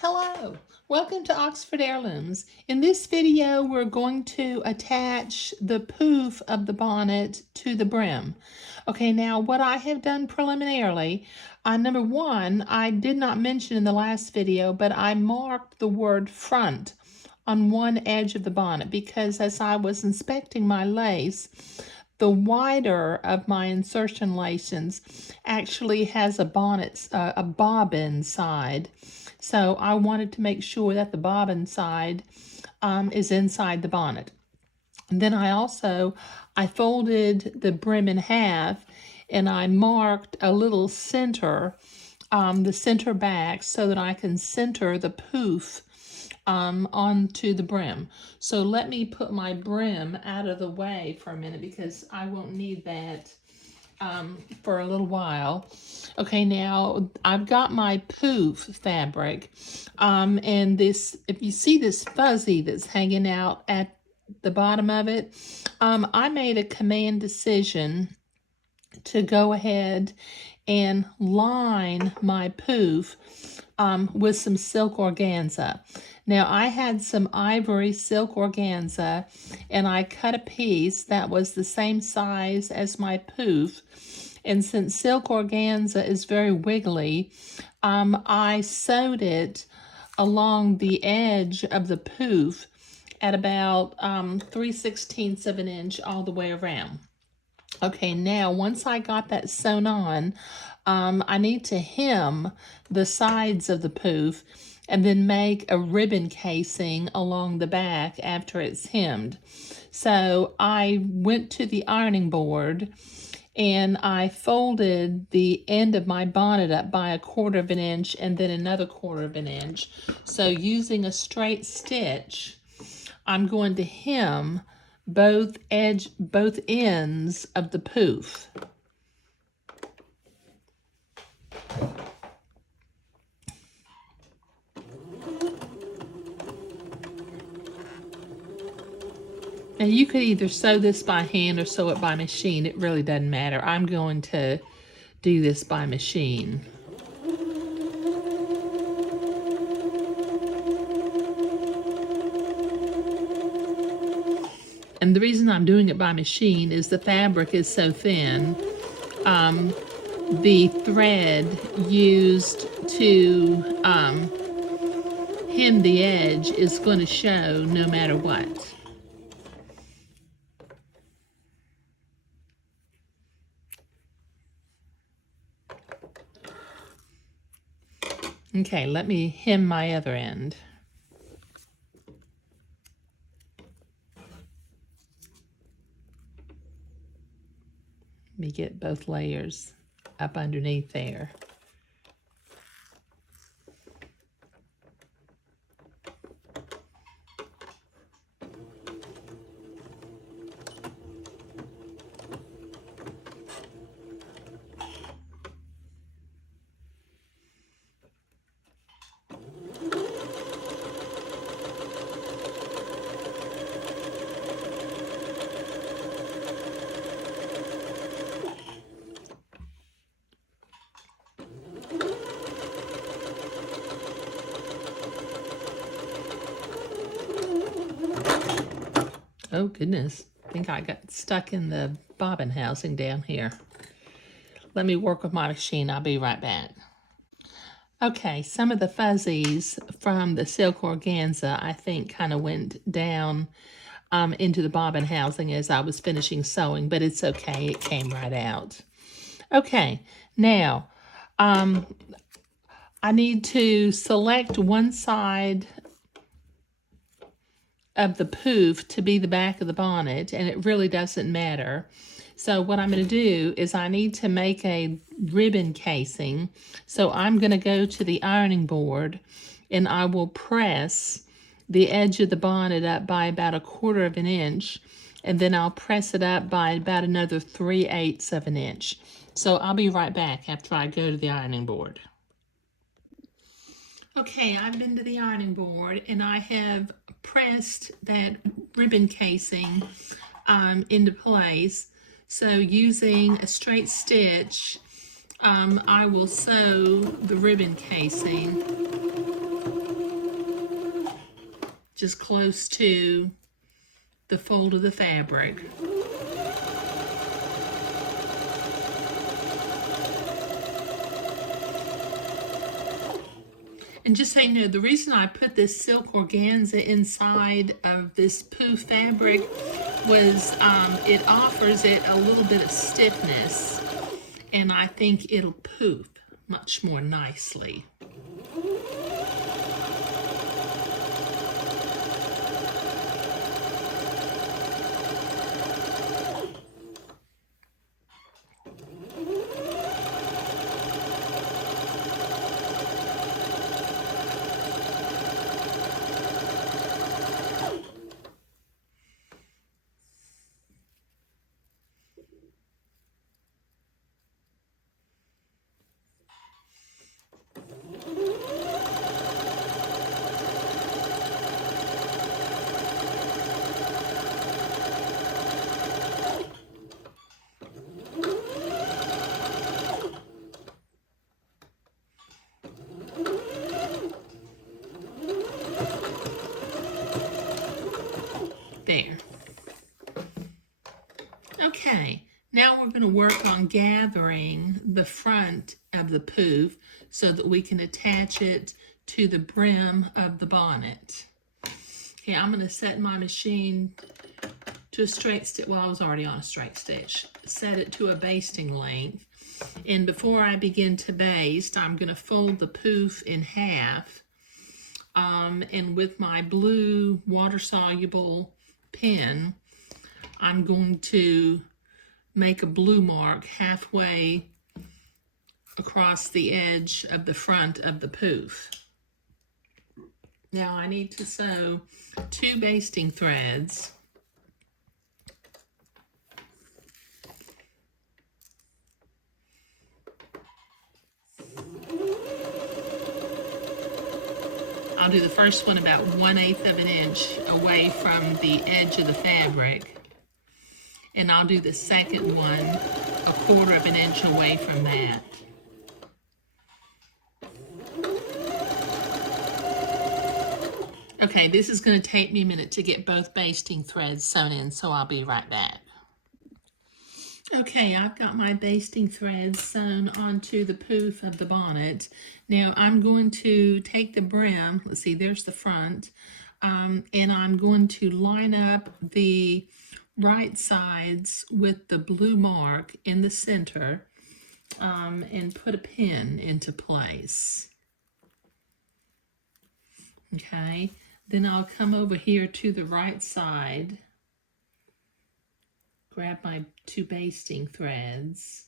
Hello, welcome to Oxford Heirlooms. In this video, we're going to attach the poof of the bonnet to the brim. Okay, now what I have done preliminarily, number one, I did not mention in the last video, but I marked the word front on one edge of the bonnet because as I was inspecting my lace, the wider of my insertion lacings actually has a bobbin side. So I wanted to make sure that the bobbin side is inside the bonnet. And then I folded the brim in half and I marked a little center, the center back, so that I can center the poof onto the brim. So let me put my brim out of the way for a minute because I won't need that for a little while. Okay, now I've got my poof fabric, and this, if you see this fuzzy that's hanging out at the bottom of it, I made a command decision to go ahead and line my poof with some silk organza. Now I had some ivory silk organza and I cut a piece that was the same size as my poof. And since silk organza is very wiggly, I sewed it along the edge of the poof at about 3/16 of an inch all the way around. Okay, now once I got that sewn on, I need to hem the sides of the poof and then make a ribbon casing along the back after it's hemmed. So I went to the ironing board and I folded the end of my bonnet up by 1/4 of an inch and then another 1/4 of an inch. So using a straight stitch, I'm going to hem both ends of the poof. Now you could either sew this by hand or sew it by machine. It really doesn't matter. I'm going to do this by machine. And the reason I'm doing it by machine is the fabric is so thin. The thread used to hem the edge is going to show no matter what. Okay, let me hem my other end. Let me get both layers up underneath there. Oh goodness, I think I got stuck in the bobbin housing down here. Let me work with my machine, I'll be right back. Okay, some of the fuzzies from the silk organza I think kind of went down into the bobbin housing as I was finishing sewing, but it's okay, it came right out. Okay, now I need to select one side of the poof to be the back of the bonnet, and it really doesn't matter. So what I'm going to do is I need to make a ribbon casing. So I'm going to go to the ironing board and I will press the edge of the bonnet up by about 1/4 of an inch, and then I'll press it up by about another 3/8 of an inch. So I'll be right back after I go to the ironing board. Okay, I've been to the ironing board and I have pressed that ribbon casing into place. So using a straight stitch, I will sew the ribbon casing just close to the fold of the fabric. And just so you know, the reason I put this silk organza inside of this poof fabric was it offers it a little bit of stiffness, and I think it'll poof much more nicely. There. Okay, now we're going to work on gathering the front of the poof so that we can attach it to the brim of the bonnet. Okay, I'm going to set my machine to a straight stitch. Well, I was already on a straight stitch. Set it to a basting length. And before I begin to baste, I'm going to fold the poof in half. And with my blue water-soluble pen, I'm going to make a blue mark halfway across the edge of the front of the poof. Now I need to sew 2 basting threads. I'll do the first one about 1/8 of an inch away from the edge of the fabric. And I'll do the second one 1/4 of an inch away from that. Okay, this is going to take me a minute to get both basting threads sewn in, so I'll be right back. Okay, I've got my basting threads sewn onto the poof of the bonnet. Now I'm going to take the brim, let's see, there's the front, and I'm going to line up the right sides with the blue mark in the center, and put a pin into place. Okay, then I'll come over here to the right side, grab my 2 basting threads,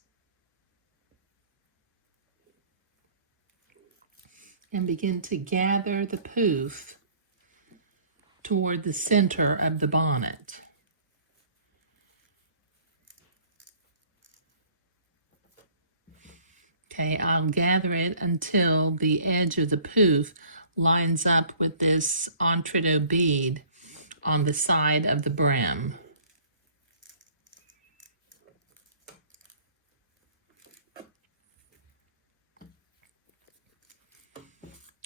and begin to gather the poof toward the center of the bonnet. Okay, I'll gather it until the edge of the poof lines up with this entrecôte bead on the side of the brim.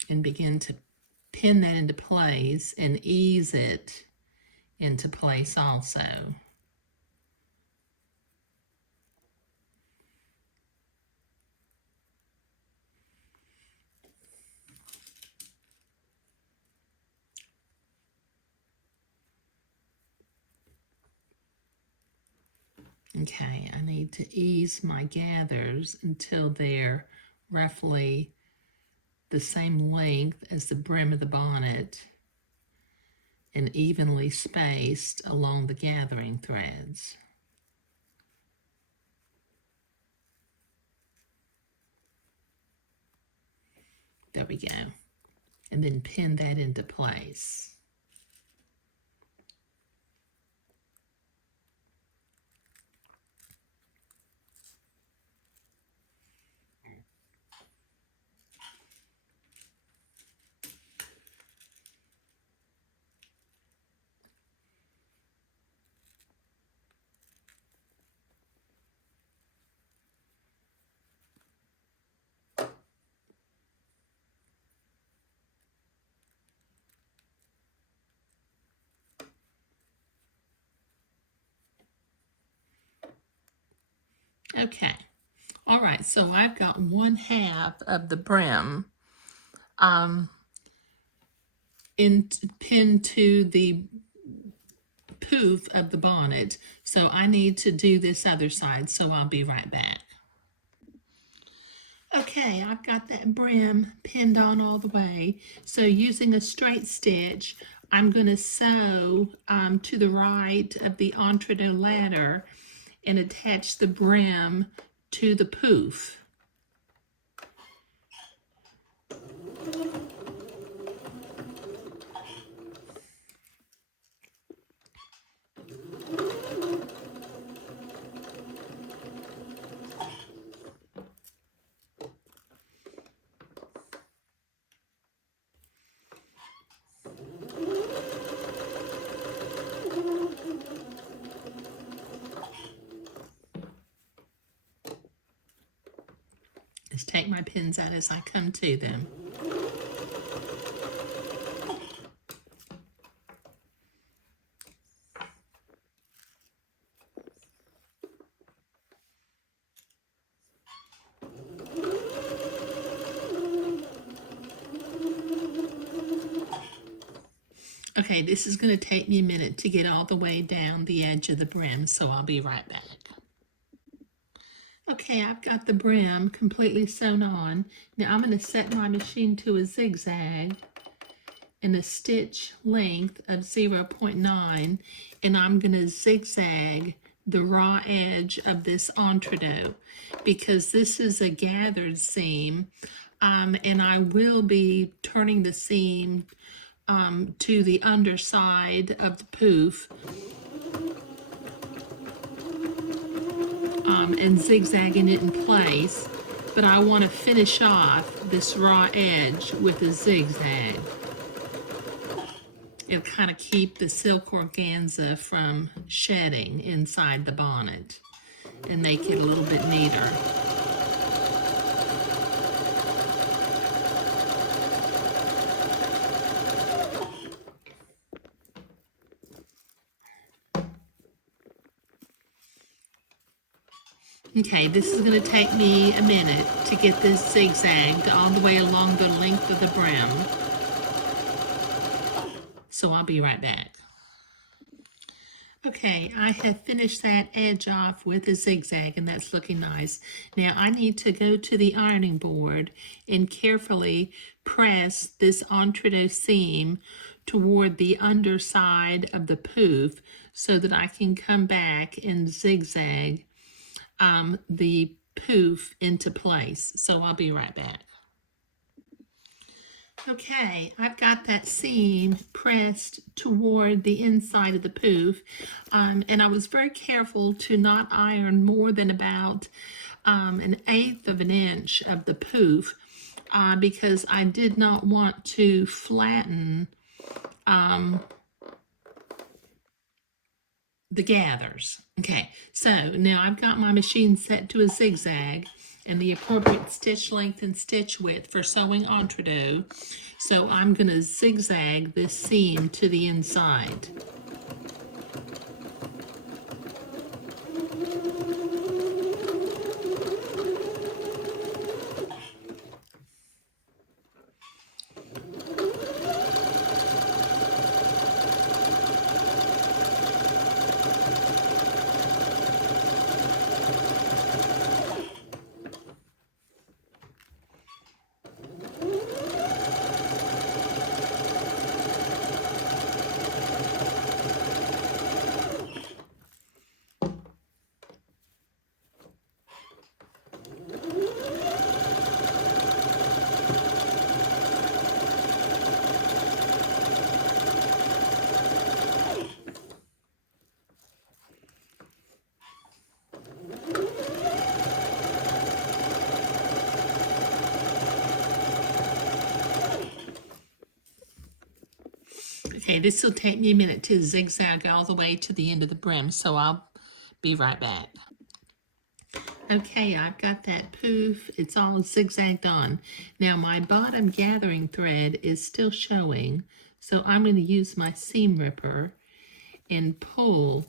And begin to pin that into place and ease it into place also. Okay, I need to ease my gathers until they're roughly the same length as the brim of the bonnet and evenly spaced along the gathering threads. There we go. And then pin that into place. Okay. All right, so I've got 1/2 of the brim pinned to the poof of the bonnet. So I need to do this other side, so I'll be right back. Okay, I've got that brim pinned on all the way. So using a straight stitch, I'm going to sew to the right of the entredeux ladder and attach the brim to the poof. Just take my pins out as I come to them. Okay, this is going to take me a minute to get all the way down the edge of the brim, so I'll be right back. Okay, I've got the brim completely sewn on. Now I'm going to set my machine to a zigzag and a stitch length of 0.9, and I'm going to zigzag the raw edge of this entredeux because this is a gathered seam, and I will be turning the seam to the underside of the poof and zigzagging it in place, but I want to finish off this raw edge with a zigzag. It'll kind of keep the silk organza from shedding inside the bonnet and make it a little bit neater. Okay, this is going to take me a minute to get this zigzagged all the way along the length of the brim. So I'll be right back. Okay, I have finished that edge off with a zigzag, and that's looking nice. Now I need to go to the ironing board and carefully press this entredeux seam toward the underside of the poof so that I can come back and zigzag the poof into place. So I'll be right back. Okay, I've got that seam pressed toward the inside of the poof, and I was very careful to not iron more than about 1/8 of an inch of the poof because I did not want to flatten the gathers. Okay, so now I've got my machine set to a zigzag and the appropriate stitch length and stitch width for sewing entredeux. So I'm going to zigzag this seam to the inside. Okay, this will take me a minute to zigzag all the way to the end of the brim, so I'll be right back. Okay, I've got that poof. It's all zigzagged on. Now my bottom gathering thread is still showing, so I'm going to use my seam ripper and pull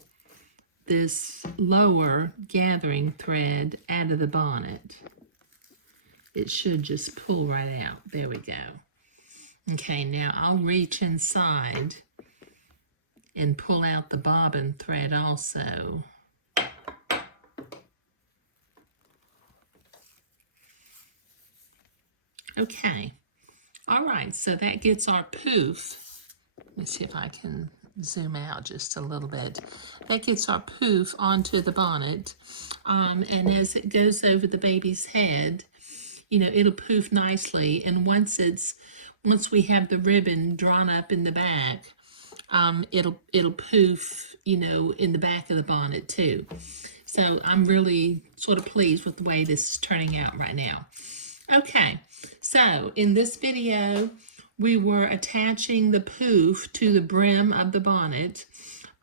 this lower gathering thread out of the bonnet. It should just pull right out. There we go. Okay, now I'll reach inside and pull out the bobbin thread also. Okay, all right, so that gets our poof. Let me see if I can zoom out just a little bit. That gets our poof onto the bonnet, and as it goes over the baby's head, you know, it'll poof nicely, and once we have the ribbon drawn up in the back, it'll poof, you know, in the back of the bonnet too. So I'm really sort of pleased with the way this is turning out right now. Okay, so in this video, we were attaching the poof to the brim of the bonnet,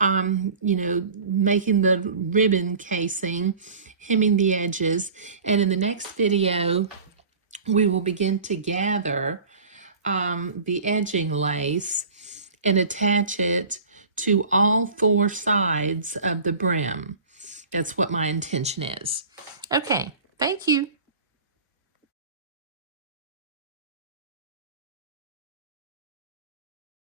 you know, making the ribbon casing, hemming the edges, and in the next video, we will begin to gather the edging lace and attach it to all 4 sides of the brim. That's what my intention is. Okay, thank you.